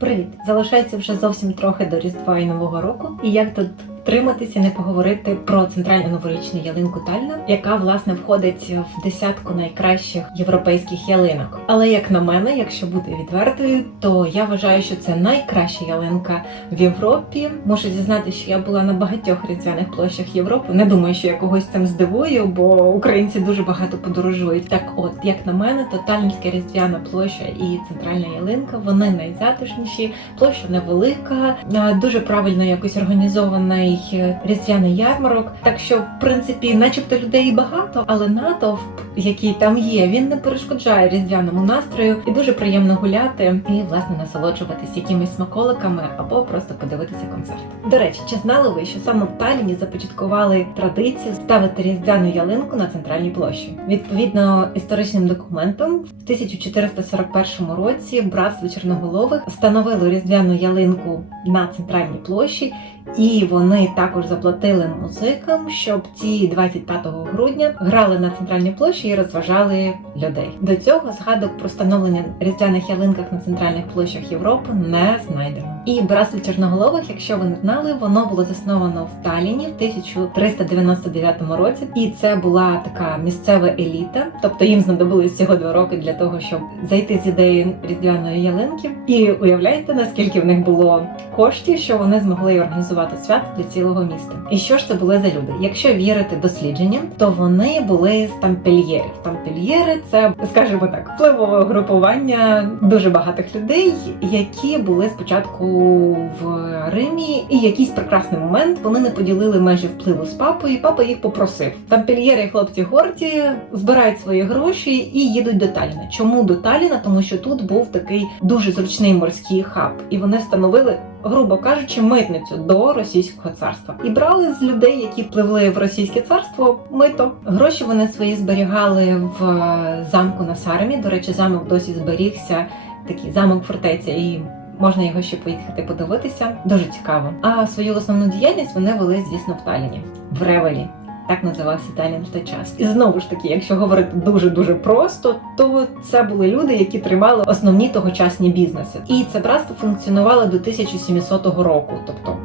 Привіт! Залишається вже зовсім трохи до Різдва і Нового року. І як тут втриматися, не поговорити про центральну новорічну ялинку Тальна, яка власне входить в десятку найкращих європейських ялинок. Але як на мене, якщо бути відвертою, то я вважаю, що це найкраща ялинка в Європі. Можу зізнати, що я була на багатьох різдвяних площах Європи. Не думаю, що я когось цим здивую, бо українці дуже багато подорожують. Так, от як на мене, то Тальнівська різдвяна площа і центральна ялинка вони найзатишніші. Площа невелика, дуже правильно якось організований е, різдвяний ярмарок. Так що, в принципі, начебто людей багато, але натовп, який там є, він не перешкоджає різдвяному настрою і дуже приємно гуляти і власне насолоджуватись якимись смаколиками або просто подивитися концерт. До речі, чи знали ви, що саме в Талліні започаткували традицію ставити різдвяну ялинку на центральній площі? Відповідно історичним документом, в 1441 році братство Чорноголових встановило різдвяну ялинку на центральній площі, і вони також заплатили музикам, щоб ті 25 грудня грали на центральній площі і розважали людей. До цього згадок про встановлення різдвяних ялинках на центральних площах Європи не знайдено. І братство Чорноголових, якщо ви не знали, воно було засновано в Талліні в 1399 році, і це була така місцева еліта, тобто їм знадобилось всього два роки для того, щоб зайти з ідеєю різдвяної ялинки. І уявляєте, наскільки в них було коштів, що вони змогли організувати свято для цілого міста. І що ж це були за люди? Якщо вірити дослідженням, то вони були з тампельєрів. Тампельєри це, скажімо так, впливове групування дуже багатих людей, які були спочатку в Римі, і якийсь прекрасний момент вони не поділили межі впливу з папою, і папа їх попросив. Тампельєри, хлопці горді, збирають свої гроші і їдуть до Таліна. Чому до Таліна? Тому що тут був такий дуже зручний морський хаб, і вони встановили. Грубо кажучи, митницю до російського царства і брали з людей, які пливли в російське царство, мито. Гроші вони свої зберігали в е, замку на Сарамі. До речі, замок досі зберігся. Такий замок фортеця, і можна його ще поїхати подивитися. Дуже цікаво. А свою основну діяльність вони вели, звісно, в Таліні, в Ревелі. Так називався Талін в той час. І знову ж таки, якщо говорити дуже дуже просто, то це були люди, які тримали основні тогочасні бізнеси. І це братство функціонувало до 1700 року, тобто.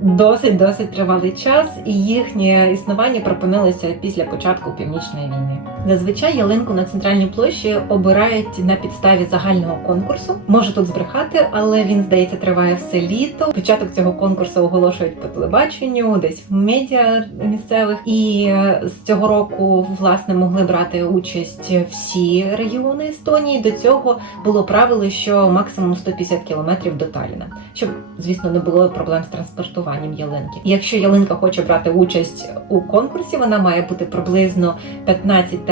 Досить досить тривалий час, і їхнє існування припинилося після початку північної війни. Зазвичай ялинку на центральній площі обирають на підставі загального конкурсу. Можу тут збрехати, але він здається триває все літо. Початок цього конкурсу оголошують по телебаченню, десь в медіа місцевих. І е, з цього року власне могли брати участь всі регіони Естонії. До цього було правило, що максимум 150 кілометрів до Таліна, щоб звісно не було проблем з транспортуванням ялинки. Якщо ялинка хоче брати участь у конкурсі, вона має бути приблизно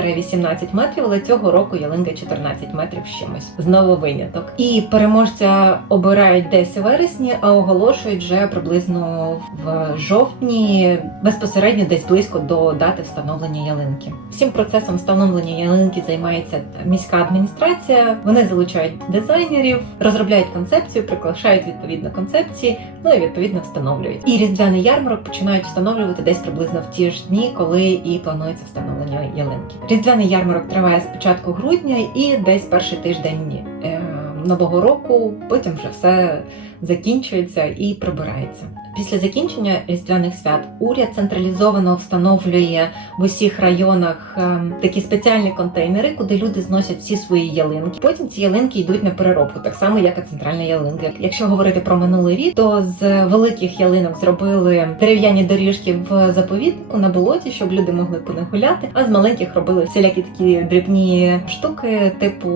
15-18 метрів, але цього року ялинка 14 метрів чимось. Знову виняток. І переможця обирають десь у вересні, а оголошують вже приблизно в жовтні, безпосередньо десь близько до дати встановлення ялинки. Всім процесом встановлення ялинки займається міська адміністрація. Вони залучають дизайнерів, розробляють концепцію, приглашають відповідно концепції, ну і відповідно встановлюють. І різдвяний ярмарок починають встановлювати десь приблизно в ті ж дні, коли і планується встановлення ялинки. Різдвяний ярмарок триває з початку грудня і десь перший тиждень е, нового року. Потім вже все закінчується і прибирається. Після закінчення різдвяних свят уряд централізовано встановлює в усіх районах ем, такі спеціальні контейнери, куди люди зносять всі свої ялинки. Потім ці ялинки йдуть на переробку, так само як і центральна ялинка. Якщо говорити про минулий рік, то з великих ялинок зробили дерев'яні доріжки в заповіднику на болоті, щоб люди могли по них гуляти. А з маленьких робили всілякі такі дрібні штуки, типу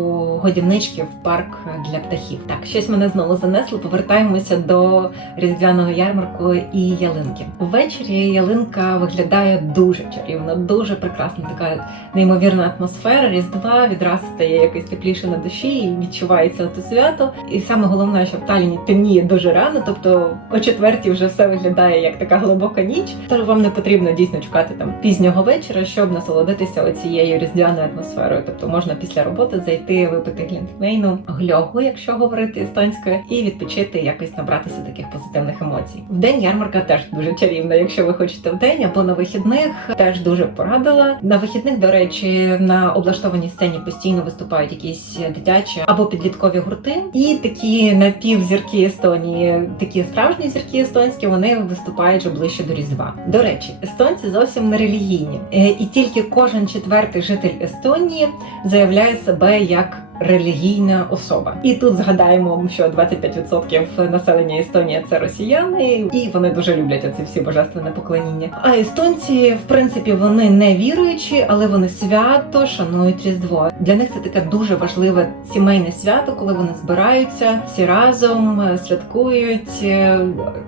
годівнички в парк для птахів. Так, щось мене знову занесло. Повертаємося до різдвяного ярмарку і ялинки. Ввечері ялинка виглядає дуже чарівно, дуже прекрасна, така неймовірна атмосфера. Різдва відразу стає якось тепліше на душі і відчувається це свято. І саме головне, що в Таліні темніє дуже рано, тобто о четвертій вже все виглядає як така глибока ніч. Тож вам не потрібно дійсно чекати там пізнього вечора, щоб насолодитися оцією різдвяною атмосферою. Тобто можна після роботи зайти, випити глінтвейну, гльогу якщо говорити естонською, і відпочити якось набратися таких позитивних емоцій. В день ярмарка теж дуже чарівна. Якщо ви хочете в день або на вихідних, теж дуже порадила. На вихідних, до речі, на облаштованій сцені постійно виступають якісь дитячі або підліткові гурти, і такі напівзірки Естонії, такі справжні зірки естонські, вони виступають вже ближче до Різдва. До речі, естонці зовсім не релігійні, Е, і тільки кожен четвертий житель Естонії заявляє себе як релігійна особа. І тут згадаємо, що 25% населення Естонії це росіяни, і вони дуже люблять оці всі божественне поклоніння. А естонці, в принципі, вони не віруючі, але вони свято шанують Різдво. Для них це таке дуже важливе сімейне свято, коли вони збираються всі разом, святкують,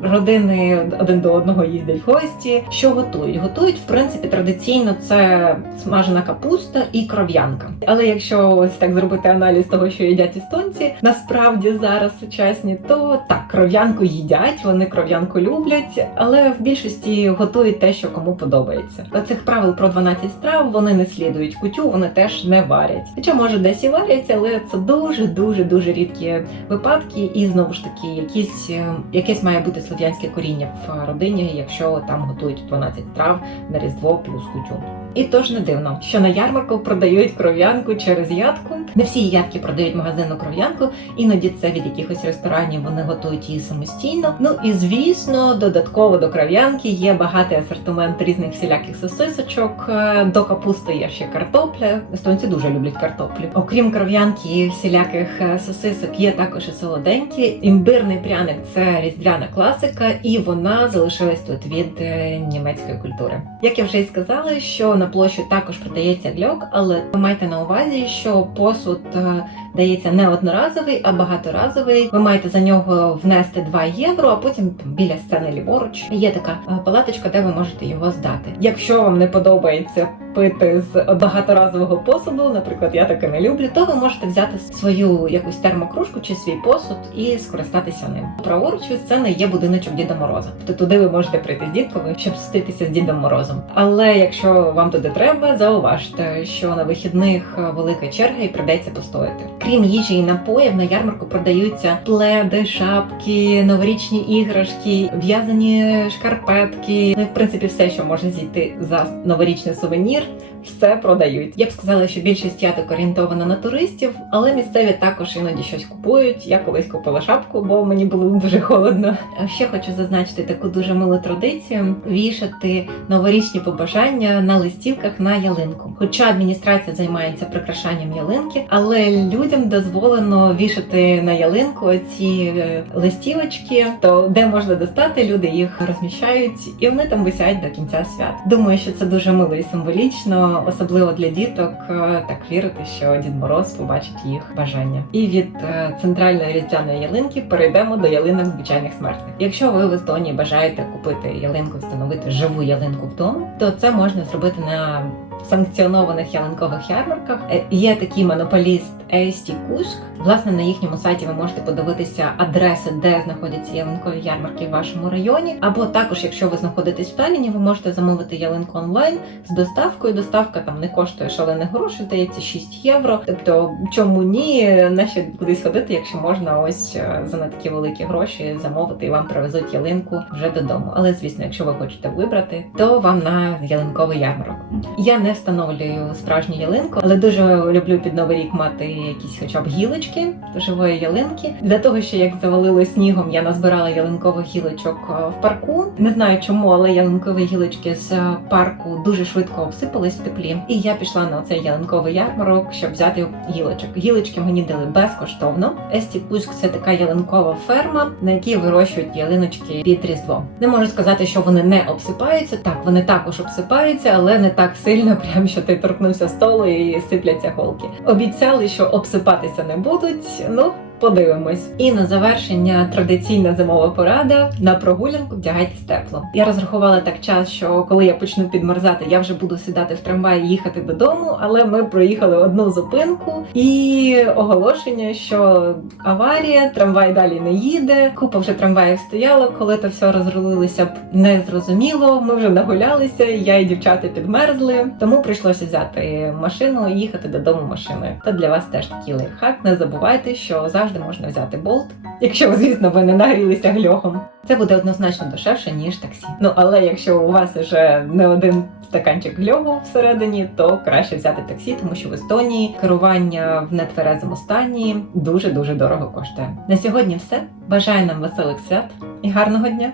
родини один до одного їздять в гості. Що готують? Готують, в принципі, традиційно це смажена капуста і кров'янка. Але якщо ось так зробити аналіз того, що їдять естонці, насправді зараз сучасні, то так кров'янку їдять, вони кров'янку люблять, але в більшості готують те, що кому подобається. Оцих правил про 12 страв вони не слідують кутю, вони теж не варять. Хоча може десь і варять, але це дуже дуже дуже рідкі випадки, і знову ж таки, якісь е, якесь має бути слов'янське коріння в родині, якщо там готують 12 страв на різдво плюс кутю. І тож не дивно, що на ярмарку продають кров'янку через ядку. Не всі ядки продають магазинну кров'янку, іноді це від якихось ресторанів вони готують її самостійно. Ну і звісно, додатково до кров'янки є багатий асортимент різних всіляких сосисочок. Е, До капусти є ще картопля. Естонці дуже люблять картоплю. Окрім кров'янки і всіляких е, сосисок, є також і солоденькі. Імбирний пряник це різдвяна класика, і вона залишилась тут від е, німецької культури. Як я вже й сказала, що на площу також продається гльок, але ви майте на увазі, що посуд е, дається не одноразовий, а багаторазовий. Ви маєте за нього внести 2 євро, а потім біля сцени ліворуч є така е, палаточка, де ви можете його здати. Якщо вам не подобається пити з багаторазового посуду, наприклад, я таке не люблю, то ви можете взяти свою якусь термокружку чи свій посуд і скористатися ним. Праворуч від сцени є будиночок Діда Мороза. Тобто туди ви можете прийти з дітками, щоб зустрітися з Дідом Морозом. Але якщо вам туди треба, зауважте, що на вихідних велика черга і придеться постояти. Крім їжі і напоїв, на ярмарку продаються пледи, шапки, новорічні іграшки, в'язані шкарпетки. Ну і в принципі все, що може зійти за новорічний сувенір. Все продають. Я б сказала, що більшість яток орієнтована на туристів, але місцеві також іноді щось купують. Я колись купила шапку, бо мені було дуже холодно. Ще хочу зазначити таку дуже милу традицію: вішати новорічні побажання на листівках на ялинку. Хоча адміністрація займається прикрашанням ялинки, але людям дозволено вішати на ялинку ці е, листівочки, то де можна достати, люди їх розміщають, і вони там висять до кінця свят. Думаю, що це дуже мило і символічно, особливо для діток, е, так вірити, що Дід Мороз побачить їх бажання. І від е, центральної різдвяної ялинки перейдемо до ялинок звичайних смертних. Якщо ви в Естонії бажаєте купити ялинку, встановити живу ялинку вдома, то це можна зробити на санкціонованих ялинкових ярмарках. Е, Є такий монополіст Ейсті Куск. Власне, на їхньому сайті ви можете подивитися адреси, де знаходяться ялинкові ярмарки в вашому районі. Або також, якщо ви знаходитесь в Талліні, ви можете замовити ялинку онлайн з доставкою. Доставка там не коштує шалених грошей, здається, 6 євро. Тобто, чому ні, нащо кудись ходити, якщо можна ось е, за не такі великі гроші замовити і вам привезуть ялинку вже додому. Але звісно, якщо ви хочете вибрати, то вам на ялинковий ярмарок. Я не встановлюю справжню ялинку, але дуже люблю під новий рік мати якісь, хоча б гілочки живої ялинки. Для того, що як завалило снігом, я назбирала ялинкових гілочок е, в парку. Не знаю чому, але ялинкові гілочки з е, парку дуже швидко обсипались в теплі. І я пішла на цей ялинковий ярмарок, щоб взяти гілочок. Гілочки мені дали безкоштовно. Есті Кузьк це така ялинкова ферма, на якій вирощують ялиночки під різдво. Не можу сказати, що вони не обсипаються. Так, вони також обсипаються, але не так сильно, прям що ти торкнувся столу і сипляться голки. Обіцяли, що обсипатися не будуть. Ну. Подивимось. І на завершення традиційна зимова порада на прогулянку вдягайтесь тепло. Я розрахувала так час, що коли я почну підмерзати, я вже буду сідати в трамвай і їхати додому. Але ми проїхали одну зупинку і оголошення, що аварія, трамвай далі не їде. Купа вже трамваїв стояла. Коли то все розрулилося б незрозуміло. Ми вже нагулялися. Я і дівчата підмерзли. Тому прийшлося взяти машину і їхати додому машиною. Та для вас теж такий лайфхак. Не забувайте, що завжди завжди можна взяти болт, якщо, звісно, ви не нагрілися гльохом. Це буде однозначно дешевше, ніж таксі. Ну але якщо у вас вже не один стаканчик гльогу всередині, то краще взяти таксі, тому що в Естонії керування в нетверезому стані дуже дуже дорого коштує. На сьогодні все. Бажаю нам веселих свят і гарного дня!